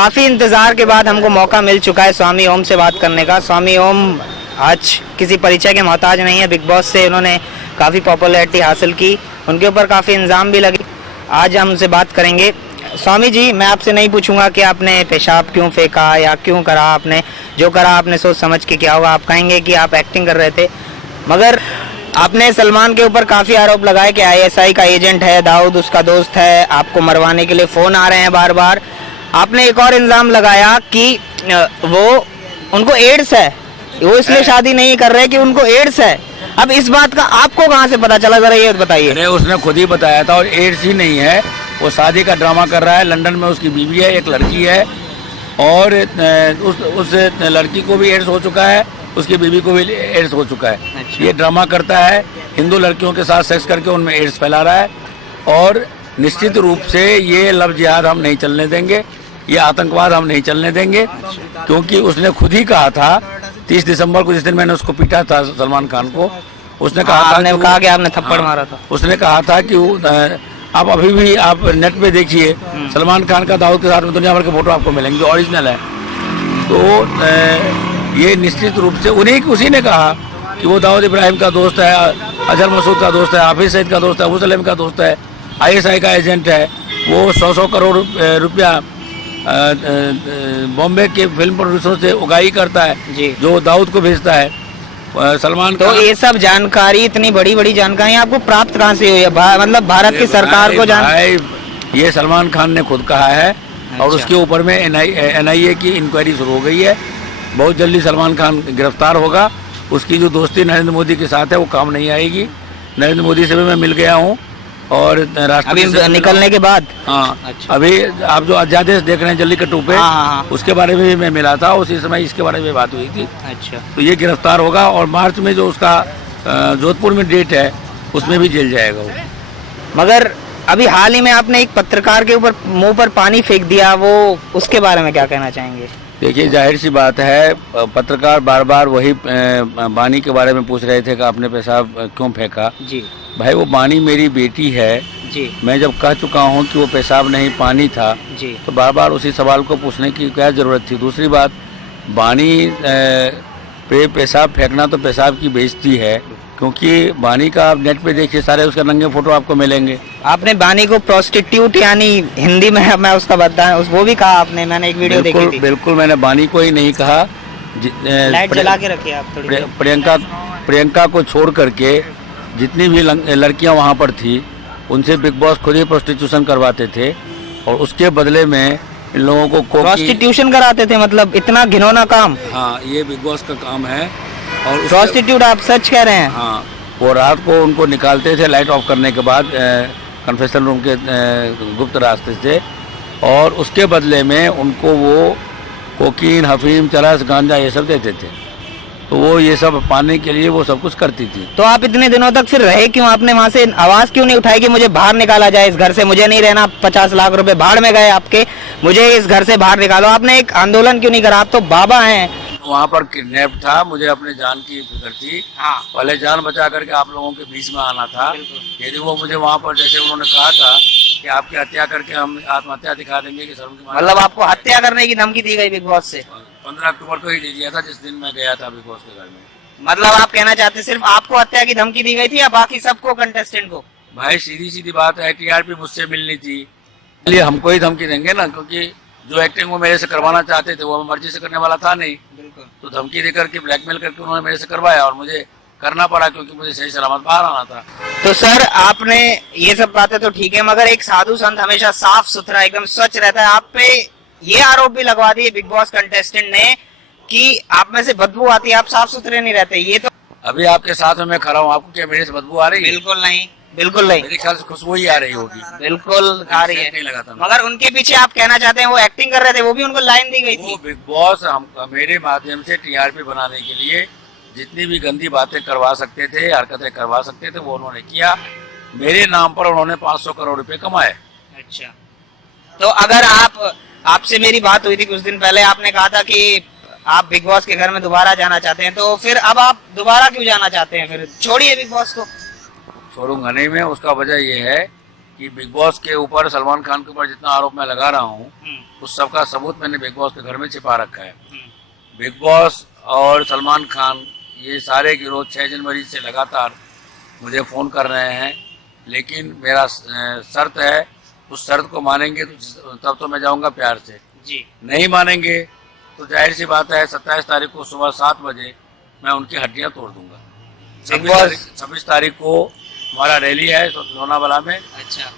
काफी इंतजार के बाद हमको मौका मिल चुका है स्वामी ओम से बात करने का। स्वामी ओम आज किसी परिचय के मोहताज नहीं है। बिग बॉस से उन्होंने काफी पॉपुलैरिटी हासिल की, उनके ऊपर काफी इल्जाम भी लगे। आज हम उनसे बात करेंगे। स्वामी जी, मैं आपसे नहीं पूछूंगा कि आपने पेशाब क्यों फेंका या क्यों करा, आपने जो करा आपने सोच समझ के किया होगा। आप कहेंगे कि आप एक्टिंग कर रहे थे, मगर आपने सलमान के ऊपर काफी आरोप लगाए कि आईएसआई का एजेंट है, दाऊद उसका दोस्त है, आपको मरवाने के लिए फोन आ रहे हैं बार बार। आपने एक और इल्जाम लगाया कि वो उनको एड्स है, वो इसलिए शादी नहीं कर रहे कि उनको एड्स है। अब इस बात का आपको कहाँ से पता चला, जरा ये बताइए। अरे उसने खुद ही बताया था, और एड्स ही नहीं है, वो शादी का ड्रामा कर रहा है। लंदन में उसकी बीवी है, एक लड़की है, और उस लड़की को भी एड्स हो चुका है, उसकी बीवी को भी एड्स हो चुका है। अच्छा। ये ड्रामा करता है, हिंदू लड़कियों के साथ सेक्स करके उनमें एड्स फैला रहा है, और निश्चित रूप से ये लव जिहाद हम नहीं चलने देंगे, ये आतंकवाद हम नहीं चलने देंगे। क्योंकि उसने खुद ही कहा था 30 दिसंबर को, जिस दिन मैंने उसको पीटा था सलमान खान को, उसने कहा था कि आपने थप्पड़ मारा था। उसने कहा था कि आप अभी भी आप नेट पे देखिए, सलमान खान का दाऊद के साथ में दुनिया भर के फोटो आपको मिलेंगे जो ओरिजिनल है। तो ये निश्चित रूप से उसी ने कहा कि वो दाऊद इब्राहिम का दोस्त है, अजहर मसूद का दोस्त है, हाफिज सईद का दोस्त है, अबू सलेम का दोस्त है, आईएसआई का एजेंट है। वो 100 करोड़ रुपया बॉम्बे के फिल्म प्रोड्यूसरों से उगाही करता है जी, जो दाऊद को भेजता है सलमान। तो ये सब जानकारी, इतनी बड़ी बड़ी जानकारी आपको प्राप्त कहाँ से हुई है? मतलब भारत की सरकार को ये सलमान खान ने खुद कहा है। अच्छा। और उसके ऊपर में एनआईए की इंक्वायरी शुरू हो गई है। बहुत जल्दी सलमान खान गिरफ्तार होगा। उसकी जो दोस्ती नरेंद्र मोदी के साथ है वो काम नहीं आएगी। नरेंद्र मोदी से भी मैं मिल गया हूँ, और राष्ट्रपति से निकलने के बाद। हाँ। अच्छा। अभी आप जो अध्यादेश देख रहे हैं जल्लीकट्टू पे, उसके बारे में भी मैं मिला था, उसी समय इसके बारे में बात हुई थी। अच्छा। तो ये गिरफ्तार होगा, और मार्च में जो उसका जोधपुर में डेट है उसमें भी जेल जाएगा वो। मगर अभी हाल ही में आपने एक पत्रकार के ऊपर मुंह पर पानी फेंक दिया, वो उसके बारे में क्या कहना चाहेंगे? देखिए, जाहिर सी बात है, पत्रकार बार बार वही बानी के बारे में पूछ रहे थे कि आपने पेशाब क्यों फेंका जी। भाई, वो बानी मेरी बेटी है जी। मैं जब कह चुका हूँ कि वो पेशाब नहीं पानी था जी, तो बार बार उसी सवाल को पूछने की क्या जरूरत थी? दूसरी बात, बानी पे पेशाब फेंकना तो पेशाब की बेइज्जती है, क्योंकि बानी का आप नेट पे देखिए, सारे उसके नंगे फोटो आपको मिलेंगे। आपने बानी को प्रोस्टिट्यूट, यानी हिंदी में मैं उसका बताया, वो भी कहा आपने, मैंने एक वीडियो देखी थी। बिल्कुल, मैंने बानी को ही नहीं कहा। लाइट जला के रखिए आप थोड़ी। प्रियंका को छोड़ करके जितनी भी लड़कियां वहां पर थी, उनसे बिग बॉस खुद ही प्रोस्टिट्यूशन करवाते थे, और उसके बदले में इन लोगों को प्रोस्टिट्यूशन कराते थे। मतलब इतना घिनौना काम? हाँ, ये बिग बॉस का काम है। और प्रोस्टिट्यूट आप सच कह रहे हैं? हाँ, वो रात को उनको निकालते थे लाइट ऑफ करने के बाद कन्फेशन रूम के गुप्त रास्ते से, और उसके बदले में उनको वो कोकीन, हफीम, चरस, गांजा ये सब देते थे। तो वो ये सब पाने के लिए वो सब कुछ करती थी। तो आप इतने दिनों तक फिर रहे क्यों? आपने वहाँ से आवाज क्यों नहीं उठाई कि मुझे बाहर निकाला जाए इस घर से, मुझे नहीं रहना? 50 लाख रुपए भाड़ में गए आपके, मुझे इस घर से बाहर निकालो। आपने एक आंदोलन क्यों नहीं करा? आप तो बाबा हैं। वहाँ पर किडनैप था, मुझे अपने जान की फिक्र थी। हाँ। पहले जान बचा करके आप लोगों के बीच में आना था। यदि वो मुझे वहाँ पर, जैसे उन्होंने कहा था कि आपकी हत्या करके हम आत्महत्या दिखा देंगे कि शर्म की, मतलब आपको हत्या करने की धमकी दी गई बिग बॉस से? 15 अक्टूबर को ही दे दिया था, जिस दिन मैं गया था बिग बॉस के घर में। मतलब आप कहना चाहते सिर्फ आपको हत्या की धमकी दी गई थी या बाकी सबको, कंटेस्टेंट को? भाई, सीधी सीधी बात है, टीआरपी मुझसे मिलनी थी, इसलिए हमको ही धमकी देंगे ना, क्योंकि जो एक्टिंग वो मेरे से करवाना चाहते थे वो मर्जी से करने वाला था नहीं। बिल्कुल। तो धमकी देकर के, ब्लैकमेल करके उन्होंने मेरे से करवाया, और मुझे करना पड़ा क्योंकि मुझे सही सलामत बाहर आना था। तो सर, आपने ये सब बातें तो ठीक है, मगर एक साधु संत हमेशा साफ सुथरा, एकदम स्वच्छ रहता है। आप पे ये आरोप भी लगवा दिए बिग बॉस कंटेस्टेंट ने कि आप में से बदबू आती है, आप साफ सुथरे नहीं रहते। ये तो अभी आपके साथ में मैं खड़ा हूँ, आपको क्या मेरे से बदबू आ रही है? बिल्कुल नहीं, बिल्कुल नहीं। मेरे ख्याल से खुशबू ही आ रही होगी। बिल्कुल आ रही है। नहीं लगा था। मगर उनके पीछे आप कहना चाहते हैं वो एक्टिंग कर रहे थे, वो भी उनको लाइन दी गई थी? बिग बॉस हम मेरे माध्यम से टीआरपी बनाने के लिए जितनी भी गंदी बातें करवा सकते थे, हरकतें करवा सकते थे, वो उन्होंने किया। मेरे नाम पर उन्होंने 500 करोड़ रुपए कमाए। अच्छा, तो अगर आपसे मेरी बात हुई थी कुछ दिन पहले, आपने कहा था कि आप बिग बॉस के घर में दोबारा जाना चाहते हैं, तो फिर अब आप दोबारा क्यों जाना चाहते हैं? फिर छोड़िए बिग बॉस को। छोड़ूंगा नहीं मैं, उसका वजह ये है कि बिग बॉस के ऊपर, सलमान खान के ऊपर जितना आरोप मैं लगा रहा हूँ, उस सब का सबूत मैंने बिग बॉस के घर में छिपा रखा है। बिग बॉस और सलमान खान ये सारे गिरोह 6 जनवरी से लगातार मुझे फ़ोन कर रहे हैं, लेकिन मेरा शर्त है, उस शर्त को मानेंगे तो तब तो मैं जाऊंगा प्यार से जी, नहीं मानेंगे तो जाहिर सी बात है 27 तारीख को सुबह 7 बजे मैं उनकी हड्डियां तोड़ दूंगा। 26 तारीख को हमारा रैली है लोनावाला में। अच्छा,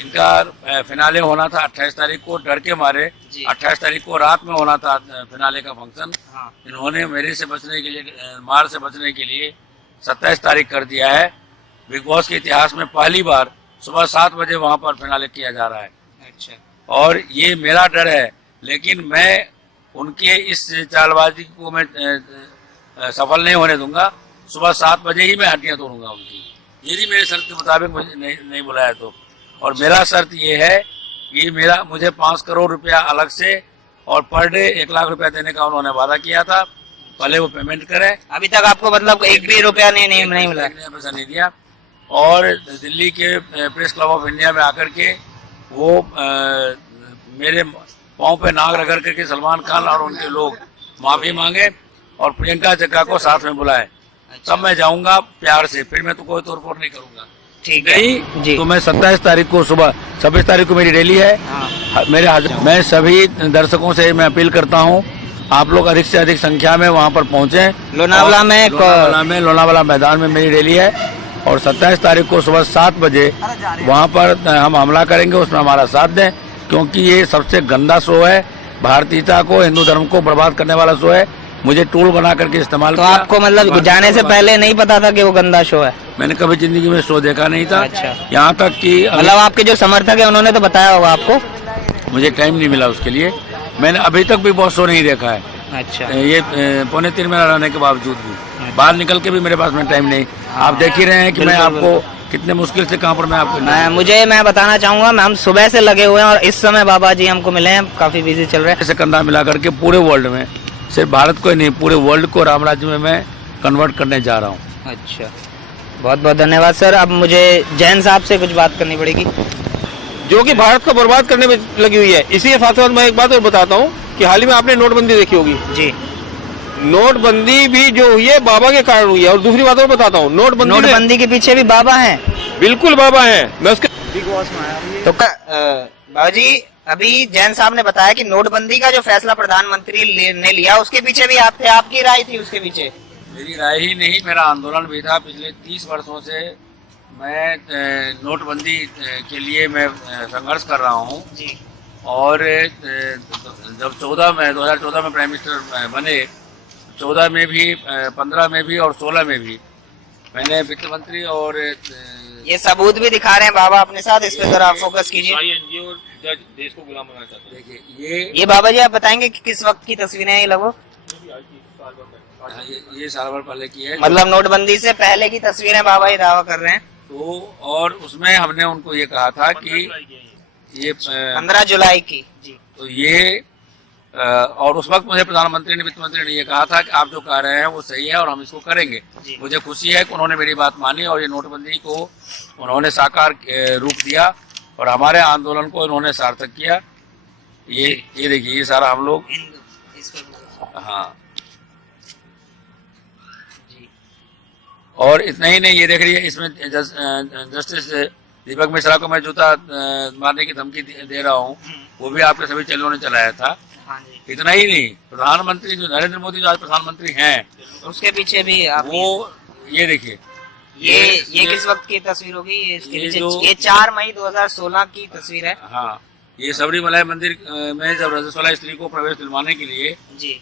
इनका फिनाले होना था 28 तारीख को, डर के मारे 28 तारीख को रात में होना था फिनाले का फंक्शन। हाँ। इन्होंने मेरे से बचने के लिए, मार से बचने के लिए 27 तारीख कर दिया है। बिग बॉस के इतिहास में पहली बार सुबह 7 बजे वहां पर फिनाले किया जा रहा है। अच्छा, और ये मेरा डर है, लेकिन मैं उनके इस चालबाजी को मैं सफल नहीं होने दूंगा। सुबह 7 बजे ही मैं हड्डियां तोड़ूंगा उनकी, यदि मेरे शर्त के मुताबिक मुझे नहीं बुलाया तो। और मेरा शर्त ये है कि मुझे 5 करोड़ रुपया अलग से और पर डे 1 लाख रुपया देने का उन्होंने वादा किया था, पहले वो पेमेंट करें। अभी तक आपको मतलब 1 भी रुपया नहीं मिला? पैसा नहीं दिया। और दिल्ली के प्रेस क्लब ऑफ इंडिया में आकर के वो मेरे पाँव पे नाग रगड़ करके सलमान खान और उनके लोग माफी मांगे और प्रियंका चड्ढा को साथ में बुलाए। अच्छा। तब मैं जाऊंगा प्यार से, फिर मैं तो कोई तोड़फोड़ नहीं करूंगा। ठीक है जी। तो मैं 27 तारीख को सुबह, 26 तारीख को मेरी रैली है। हाँ। मैं सभी दर्शकों से मैं अपील करता हूँ, आप लोग अधिक से अधिक संख्या में वहाँ पर पहुँचे। लोनावाला मैदान में मेरी रैली है और 27 तारीख को सुबह 7 बजे वहाँ पर हम हमला करेंगे। उसमें हमारा साथ दें, क्योंकि ये सबसे गंदा शो है, भारतीयता को, हिंदू धर्म को बर्बाद करने वाला शो है। मुझे टूल बना करके इस्तेमाल तो आपको मतलब जाने से पहले नहीं पता था कि वो गंदा शो है? मैंने कभी जिंदगी में शो देखा नहीं था। अच्छा। यहाँ तक कि मतलब आपके जो समर्थक है उन्होंने तो बताया होगा आपको? मुझे टाइम नहीं मिला उसके लिए, मैंने अभी तक भी बहुत शो नहीं देखा है। अच्छा। ये 2.25 महीना रहने के बावजूद भी बाहर निकल के भी मेरे पास में टाइम नहीं। आप देख ही रहे हैं कि मैं आपको कितने मुश्किल से कहाँ पर मैं आपको मैं बताना चाहूंगा, हम सुबह से लगे हुए हैं और इस समय बाबा जी हमको मिले हैं, काफी बिजी चल रहे हैं। ऐसे कंधा मिला करके पूरे वर्ल्ड में, सिर्फ भारत को ही नहीं, पूरे वर्ल्ड को राम राज्य में मैं कन्वर्ट करने जा रहा हूँ। अच्छा, बहुत बहुत धन्यवाद सर। अब मुझे जैन साहब से कुछ बात करनी पड़ेगी, जो कि भारत को बर्बाद करने में लगी हुई है। इसी के साथ साथ मैं एक बात और बताता हूँ कि हाल ही में आपने नोटबंदी देखी होगी जी। नोटबंदी भी जो हुई है बाबा के कारण हुई है। और दूसरी बात और बताता हूँ, नोटबंदी के पीछे भी बाबा हैं। बिल्कुल बाबा हैं। मैं उसके तो बाबा जी, अभी जैन साहब ने बताया कि नोटबंदी का जो फैसला प्रधानमंत्री ने लिया उसके पीछे भी आप थे, आपकी राय थी उसके पीछे? मेरी राय ही नहीं, मेरा आंदोलन भी था। पिछले 30 वर्षों से मैं नोटबंदी के लिए मैं संघर्ष कर रहा हूँ। और जब 2014 में प्राइम मिनिस्टर बने, 14 में भी, 15 में भी और 16 में भी मैंने वित्त मंत्री और ये सबूत भी दिखा रहे हैं बाबा अपने साथ, इस पे जरा आप फोकस कीजिए। देश को गुलाम बनाना चाहते हैं। देखिए ये बाबा जी आप बताएंगे कि किस वक्त की तस्वीरें हैं ये लगभग? ये साल भर पहले की है, मतलब नोटबंदी से पहले की तस्वीरें बाबा ही दावा कर रहे हैं। तो और उसमें हमने उनको ये कहा था कि ये 15 जुलाई की जी। तो ये और उस वक्त मुझे प्रधानमंत्री ने, वित्त मंत्री ने ये कहा था कि आप जो कह रहे हैं वो सही है और हम इसको करेंगे। मुझे खुशी है कि उन्होंने मेरी बात मानी और ये नोटबंदी को उन्होंने साकार रूप दिया और हमारे आंदोलन को इन्होंने सार्थक किया। ये देखिए, ये सारा हम लोग, हाँ। और इतना ही नहीं, ये देख रही है, इसमें जस्टिस दीपक मिश्रा को मैं जूता मारने की धमकी दे रहा हूँ, वो भी आपके सभी चैनलों ने चलाया था। इतना ही नहीं, प्रधानमंत्री जो नरेंद्र मोदी जो आज प्रधानमंत्री हैं, उसके पीछे भी आप वो ये देखिए, ये किस वक्त की तस्वीर होगी? ये 4 मई 2016 की तस्वीर है। हाँ, ये सबरीमलाई मंदिर में जब रजस्वला स्त्री को प्रवेश दिलवाने के लिए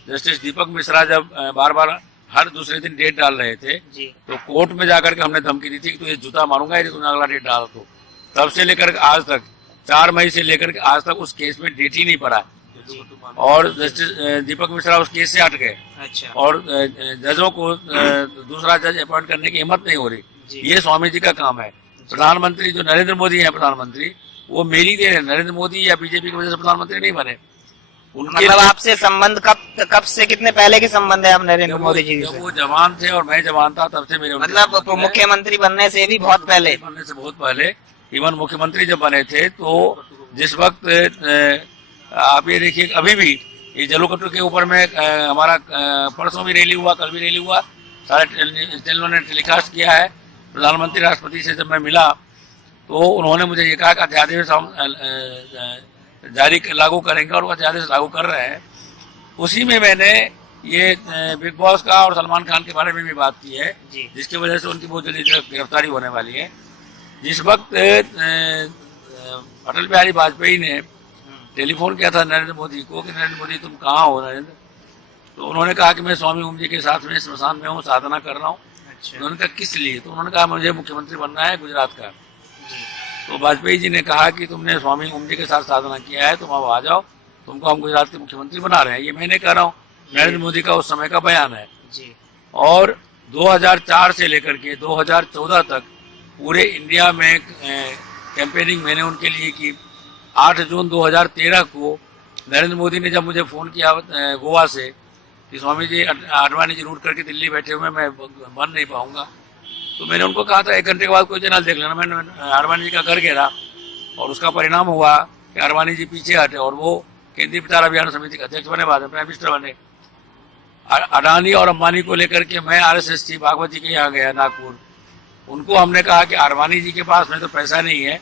जस्टिस दीपक मिश्रा जब बार बार हर दूसरे दिन डेट डाल रहे थे तो कोर्ट में जाकर के हमने धमकी दी थी कि तो ये जूता मारूंगा यदि तुमने अगला डेट डाला तो। तब से लेकर आज तक, 4 मई से लेकर के आज तक उस केस में डेट ही नहीं पड़ा और जस्टिस दीपक मिश्रा उस केस से हट गए। अच्छा। और जजों को दूसरा जज अपॉइंट करने की हिम्मत नहीं हो रही। ये स्वामी जी का काम है। प्रधानमंत्री जो नरेंद्र मोदी है प्रधानमंत्री, वो मेरी देन है। नरेंद्र मोदी या बीजेपी की वजह से प्रधानमंत्री नहीं बने। मतलब आपसे संबंध कब से, कितने पहले के संबंध है आप नरेंद्र मोदी जी से? जब वो जवान थे और मैं जवान था तब से मेरे, मतलब मुख्यमंत्री बनने से भी बहुत पहले? बनने से बहुत पहले इवन मुख्यमंत्री जब बने थे तो जिस वक्त आप ये देखिए अभी भी ये जल्लीकट्टू के ऊपर में हमारा परसों भी रैली हुआ, कल भी रैली हुआ, सारे चैनलों ने टेलीकास्ट किया है। प्रधानमंत्री राष्ट्रपति से जब मैं मिला तो उन्होंने मुझे ये कहा कि अध्यादेश हम जारी लागू करेंगे और वो अध्यादेश लागू कर रहे हैं। उसी में मैंने ये बिग बॉस का और सलमान खान के बारे में भी बात की है, जिसकी वजह से उनकी बहुत जल्दी गिरफ्तारी होने वाली है। जिस वक्त अटल बिहारी वाजपेयी ने टेलीफोन किया था नरेंद्र मोदी को कि नरेंद्र मोदी तुम कहाँ हो नरेंद्र, तो उन्होंने कहा कि मैं स्वामी ओम जी के साथ में स्मशान में हूँ, साधना कर रहा हूँ। उन्होंने कहा किस लिए, तो उन्होंने कहा मुझे मुख्यमंत्री बनना है गुजरात का। तो वाजपेयी जी ने कहा कि तुमने स्वामी ओम जी के साथ साधना किया है, तुम अब आ जाओ, तुमको हम गुजरात के मुख्यमंत्री बना रहे हैं। ये मैंने कह रहा हूँ, नरेंद्र मोदी का उस समय का बयान है। और 2004 से लेकर के 2014 तक पूरे इंडिया में कैंपेनिंग मैंने उनके लिए की। 8 जून 2013 को नरेंद्र मोदी ने जब मुझे फ़ोन किया गोवा से कि स्वामी जी आडवाणी जी रूट करके दिल्ली बैठे हुए, मैं बन नहीं पाऊंगा, तो मैंने उनको कहा था 1 घंटे के बाद कोई चैनल देख लेना। मैंने आडवाणी जी का घर घेरा और उसका परिणाम हुआ कि आडवाणी जी पीछे हटे और वो केंद्रीय प्रचार अभियान समिति के अध्यक्ष बने, बाद में प्राइम मिनिस्टर बने। अडानी और अंबानी को लेकर के मैं RSS चीफ भागवत जी के यहाँ गया नागपुर। उनको हमने कहा कि आडवाणी जी के पास में तो पैसा नहीं है,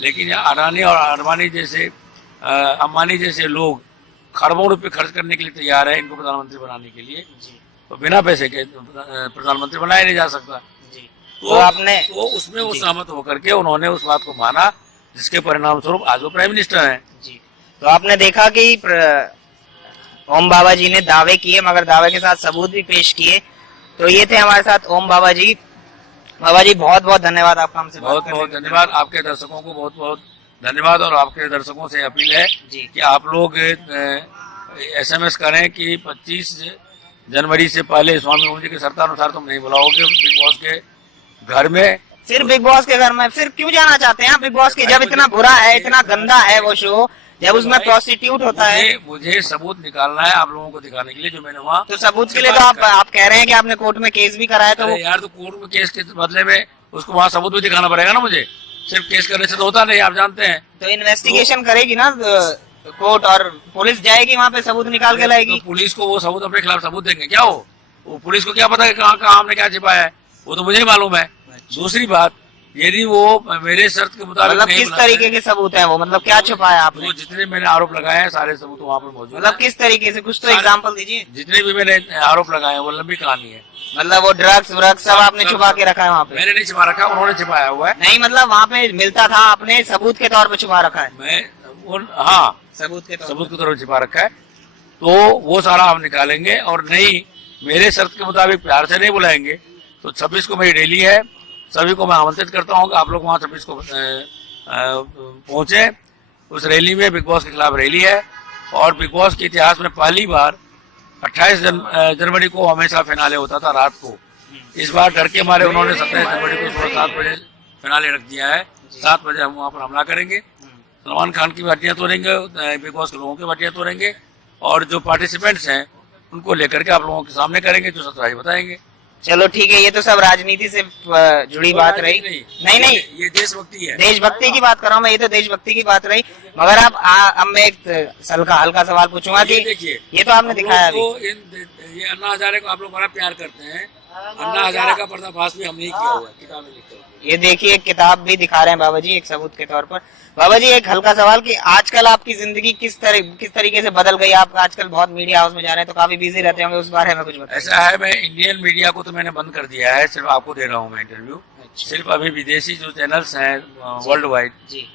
लेकिन अडानी और अंबानी जैसे लोग खरबों रुपए खर्च करने के लिए तैयार है इनको प्रधानमंत्री बनाने के लिए, तो बिना पैसे के प्रधानमंत्री बनाया नहीं जा सकता। तो आपने तो उसमें वो सहमत होकर के उन्होंने उस बात को माना, जिसके परिणाम स्वरूप आज वो प्राइम मिनिस्टर हैं। तो आपने देखा कि ओम बाबा जी ने दावे किए, मगर दावे के साथ सबूत भी पेश किए। तो ये थे हमारे साथ ओम बाबा जी। बाबा जी बहुत बहुत धन्यवाद आपका हमसे बात करने के लिए। बहुत धन्यवाद, आपके दर्शकों को बहुत बहुत धन्यवाद। और आपके दर्शकों से अपील है कि आप लोग SMS करें कि 25 जनवरी से पहले स्वामी ओम जी के शर्तानुसार तुम नहीं बुलाओगे बिग बॉस के घर में। फिर बिग बॉस के घर में फिर क्यों जाना चाहते हैं आप बिग बॉस के, जब इतना बुरा है, इतना गंदा है वो शो, जब उसमें प्रोस्टिट्यूट होता है। मुझे सबूत निकालना है आप लोगों को दिखाने के लिए जो मैंने वहाँ। तो सबूत के लिए तो आप कह रहे हैं कि आपने कोर्ट में केस भी कराया, तो यार तो कोर्ट में केस के बदले में उसको वहाँ सबूत भी दिखाना पड़ेगा ना मुझे, सिर्फ केस करने से तो होता नहीं, आप जानते हैं। तो इन्वेस्टिगेशन करेगी ना कोर्ट और पुलिस जाएगी वहाँ पे सबूत निकाल के लाएगी। तो पुलिस को वो सबूत अपने खिलाफ सबूत देंगे क्या? वो पुलिस को क्या पता कि कहाँ हमने क्या छिपाया है, वो तो मुझे ही मालूम है। दूसरी बात, यदि वो मेरे शर्त के मुताबिक मतलब किस तरीके के सबूत है वो, मतलब क्या छुपाया आपने? वो जितने मैंने आरोप लगाए हैं सारे सबूत वहाँ पर मौजूद। मतलब किस तरीके से, कुछ तो एग्जांपल दीजिए। जितने भी मैंने आरोप लगाए हैं वो लंबी कहानी है। मतलब वो ड्रग्स व्रग्स सब आपने छुपा के रखा है वहाँ पे? मैंने नहीं छुपा रखा, उन्होंने छिपाया हुआ है। नहीं मतलब वहाँ पे मिलता था, आपने सबूत के तौर पे छुपा रखा है? हाँ, सबूत के तौर पर छिपा रखा है। तो वो सारा हम निकालेंगे, और नहीं मेरे शर्त के मुताबिक प्यार से नहीं बुलाएंगे तो 26 को मेरी रैली है। सभी को मैं आमंत्रित करता हूँ कि आप लोग वहाँ 26 को पहुँचे। उस रैली में बिग बॉस के खिलाफ रैली है, और बिग बॉस के इतिहास में पहली बार 28 जनवरी को हमेशा फिनाले होता था रात को। इस बार डर के मारे उन्होंने 27 जनवरी को सुबह 7 बजे फिनाले रख दिया है। 7 बजे हम वहाँ पर हमला करेंगे, सलमान खान की हड्डियाँ तोड़ेंगे, बिग बॉस के लोगों की हड्डियाँ तोड़ेंगे, और जो पार्टिसिपेंट्स हैं उनको लेकर के आप लोगों के सामने करेंगे, जो सच्चाई बताएंगे। चलो ठीक है, ये तो सब राजनीति से जुड़ी बात रही। नहीं ये देशभक्ति है, देशभक्ति की बात कर रहा हूँ मैं, ये तो देशभक्ति की बात रही। मगर अब मैं एक हल्का सवाल पूछूंगा कि देखिए, ये तो आपने दिखाया अभी, ये अन्ना हजारे को आप लोग बड़ा प्यार करते हैं। अन्ना हजारे का पर्दाफाश भी हमने ही किया हुआ है, किताबें लिखकर। ये देखिए किताब भी दिखा रहे हैं बाबा जी एक सबूत के तौर पर। बाबा जी एक हल्का सवाल कि आजकल आपकी जिंदगी किस तरीके से बदल गई? आप आजकल बहुत मीडिया हाउस में जा रहे हैं तो काफी बिजी रहते होंगे, उस बारे में कुछ बताइए। ऐसा है, मैं इंडियन मीडिया को तो मैंने बंद कर दिया है, सिर्फ आपको दे रहा हूँ मैं इंटरव्यू। सिर्फ अभी विदेशी जो चैनल्स हैं वर्ल्ड वाइड,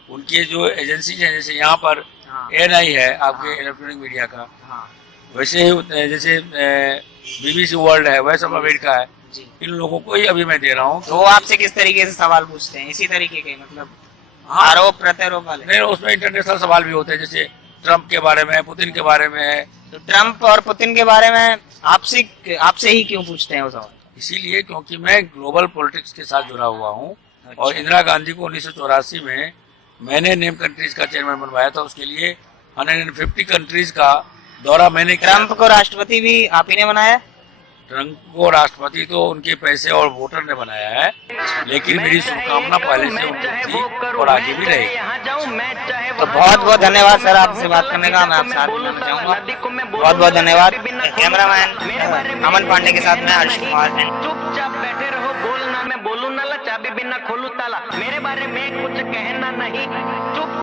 उनके जो एजेंसीज हैं, जैसे यहाँ पर ANI है आपके इलेक्ट्रॉनिक मीडिया का, वैसे ही जैसे BBC वर्ल्ड है, वैसे अमेरिका है, इन लोगों को ही अभी मैं दे रहा हूँ। तो वो आपसे किस तरीके से सवाल पूछते हैं? इसी तरीके के मतलब आरोप प्रत्यारोप वाले? नहीं, उसमें इंटरनेशनल सवाल भी होते हैं, जैसे ट्रम्प के बारे में, पुतिन के बारे में। तो ट्रम्प और पुतिन के बारे में आपसे ही क्यों पूछते हैं वो सवाल? इसीलिए क्योंकि मैं ग्लोबल पॉलिटिक्स के साथ जुड़ा हुआ हूँ। और इंदिरा गांधी को 1984 में मैंने नेम कंट्रीज का चेयरमैन बनवाया था, उसके लिए 150 कंट्रीज का दौरा मैंने किया। ट्रम्प को राष्ट्रपति भी आप ही ने बनाया? ट्रंप को राष्ट्रपति तो उनके पैसे और वोटर ने बनाया है, लेकिन मेरी शुभकामना पहले से उनको थी और आगे भी रहेगी। तो बहुत बहुत धन्यवाद सर आपसे बात करने का, मैं आपसे हाथ मिलाना चाहूंगा। बहुत बहुत धन्यवाद। कैमरामैन अमन पांडे के साथ मैं हर्ष कुमार। चुपचाप बैठे रहो, बोलना मैं बोलूं ना, चाबी बिना खोलूं ताला, मेरे बारे में कुछ कहना नहीं, चुप